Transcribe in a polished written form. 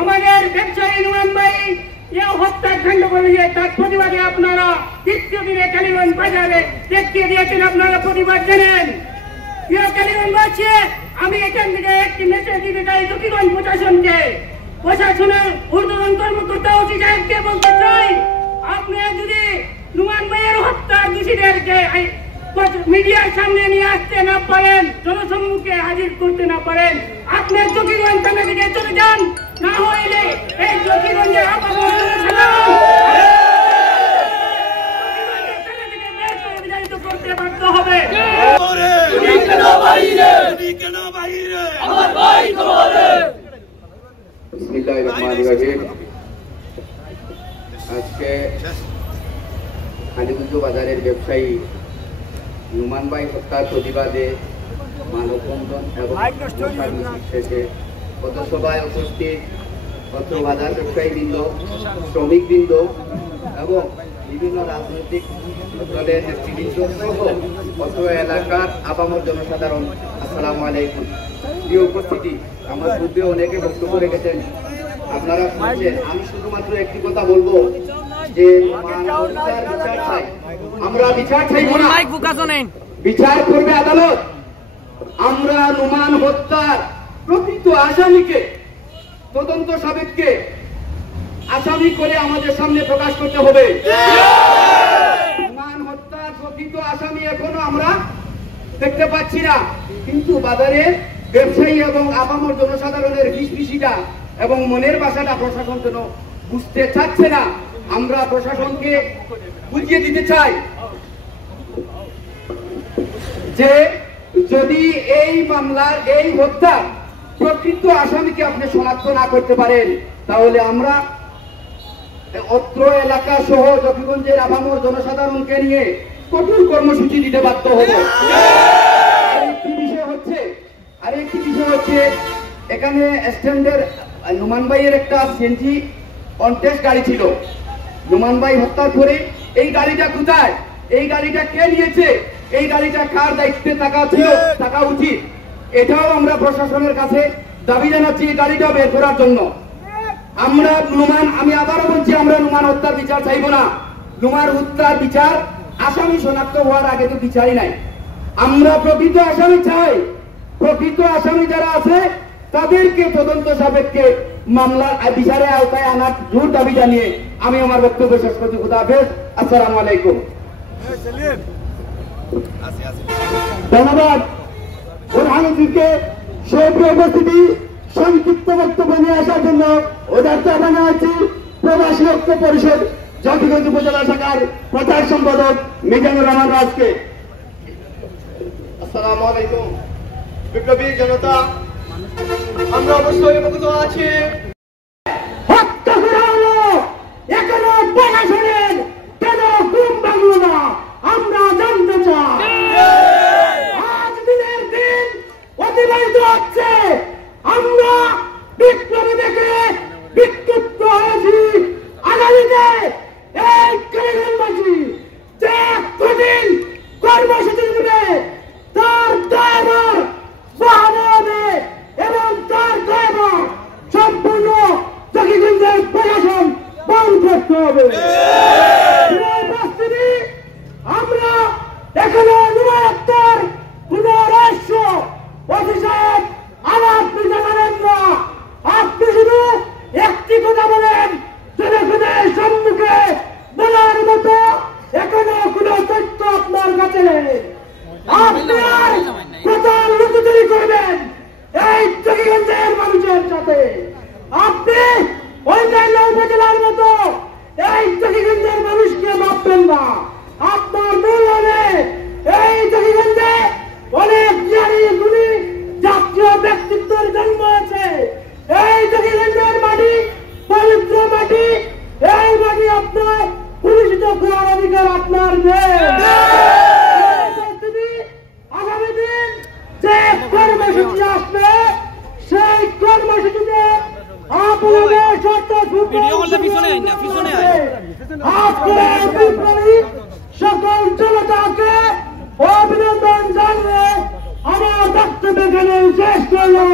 আমাদের ব্যবসায়ী নুমান ভাই হত্যাকাণ্ড করে তার প্রতিবাদে আপনারা দ্বিতীয় দিনে কালীগঞ্জ বাজারে দেখিয়ে দিয়েছেন। আপনারা প্রতিবাদ জানেন। কালীগঞ্জবাসী, আমি এখান থেকে একটি মেসেজ দিতে চাই জকিগঞ্জ প্রশাসনকে, প্রশাসনের ঊর্ধ্বতন কর্মকর্তা ওসি সাহেবকে বলতে চাই, আপনি যদি নুমান ভাইয়ের হত্যার দোষীদেরকে মিডিয়ার সামনে নিয়ে আসতে না পারেন, জনসম্মুখে হাজির করতে না পারেন, আপনার জকিগঞ্জ থানা থেকে চলে যান। না হইলে এই জকিগঞ্জের করতে বাধ্য হবে। আজকে কালীগঞ্জ বাজারের ব্যবসায়ী নুমান ভাই হত্যার প্রতিবাদে মানববন্ধন এবং শেষে পথসভায় উপস্থিত অত্র বাজার ব্যবসায়ীবৃন্দ, শ্রমিকবৃন্দ এবং বিভিন্ন রাজনৈতিক দলের নেতৃবৃন্দ সহ অত্র এলাকার আপামর জনসাধারণ, আসসালামু আলাইকুম। প্রিয় উপস্থিতি, আমার পূর্বে অনেকে বক্তব্য রেখেছেন, আপনারা শুনছেন। আমি শুধুমাত্র একটি কথা বলবো যে আমরা বিচার চাইব না, বিচার করবে আদালত। আমরা নুমান হত্যার প্রকৃত আসামিকে, তদন্ত সাবেককে আসামি করে আমাদের সামনে প্রকাশ করতে হবে। নুমান হত্যার প্রকৃত আসামি এখনো আমরা দেখতে পাচ্ছি না, কিন্তু বাজারে ব্যবসায়ী এবং আপামর জনসাধারণের ফিসফিসিটা এবং মনের ভাষাটা প্রশাসন যেন বুঝতে চাচ্ছে না। আমরা প্রশাসনকে বুঝিয়ে দিতে চাই যে যদি এই মামলার এই হত্যা প্রকৃত আসামিকে আপনি শনাক্ত না করতে পারেন, তাহলে আমরা অত্র এলাকা সহ জকিগঞ্জের আপামর জনসাধারণকে নিয়ে কঠোর কর্মসূচি দিতে বাধ্য হব। আরেকটি বিষয় হচ্ছে এখানে স্ট্যান্ডের নুমান ভাইয়ের একটা সিএনজি কন্টেস্ট গাড়ি ছিল। নুমান ভাই হত্যার পরে এই গাড়িটা কোথায়, এই গাড়িটা কে নিয়েছে, এই গাড়িটা কার দায়িত্বে থাকা উচিত, এটাও আমরা প্রশাসনের কাছে দাবি জানাচ্ছি এই গাড়িটা বের করার জন্য। আমি আবারও বলছি, আমরা নুমান হত্যার বিচার চাইব না। নুমান হত্যার বিচার আসামি শনাক্ত হওয়ার আগে তো বিচারই নাই। আমরা প্রকৃত আসামি চাই। প্রকৃত আসামি যারা আছে তাদেরকে তদন্ত সাপেক্ষে মামলার বিচারের আওতায় আনার জোর দাবি জানিয়ে আমি আমার বক্তব্য শেষ করছি। খুদা হাফেজ, আসসালামু আলাইকুম। ধন্যবাদ প্রধানমন্ত্রীকে সক্রিয় উপস্থিতি সংক্ষিপ্ত বক্তব্য নিয়ে আসার জন্য ওদার্ত আহ্বান জানাচ্ছি প্রবাসী ঐক্য পরিষদ জকিগঞ্জ উপজেলা শাখার প্রচার সম্পাদক মিজানুর রহমান রাজকে। আসসালামু আলাইকুম। বিপ্লবী জনতা, আমরা অবশ্যই অবগত আছি হত্যা করা হলো, এখনো প্রশাসনের কেন ঘুম ভাঙলো না আমরা জানতে চাই। আজ দিনের দিন অতিবাহিত হচ্ছে, আমরা বিপ্লবী দেখে বিক্ষুব্ধ হয়েছি। আগামীতে এই কালীগঞ্জবাসী যে কঠিন কর্মসূচি দেবে তার দায়ভার বহন হবে এবং তার দায়ভার সম্পূর্ণ জকিগঞ্জের প্রশাসন বহন করতে হবে। আমরা এখনো নুমান হত্যার কোন রহস্য ওসি সাহেব আপনি জানালেন না। আপনি শুধু একটি কথা বলেন, জনগণের সম্মুখে বলার মতো এখনো কোন তথ্য আপনার কাছে নেই। আপনার কথা লুকোচুরি করবেন এই জকিগঞ্জের মানুষের সাথে। আপনি অন্যান্য উপজেলার মতো এই জকিগঞ্জের মানুষকে ভাববেন না। আপনার মূল হবে এই জকিগঞ্জে অনেক জ্ঞানী গুণী জাতীয় ব্যক্তিত্বের জন্ম আছে। এই জকিগঞ্জের মাটি পবিত্র মাটি, এই মাটি আপনার পুরস্কৃত করা আপনার আগামী দিন যে কর্মসূচি আসবে সেই কর্মসূচিতে আপনাদের সকল জনতাকে অভিনন্দন জানিয়ে আমার বক্তব্য শেষ করলাম।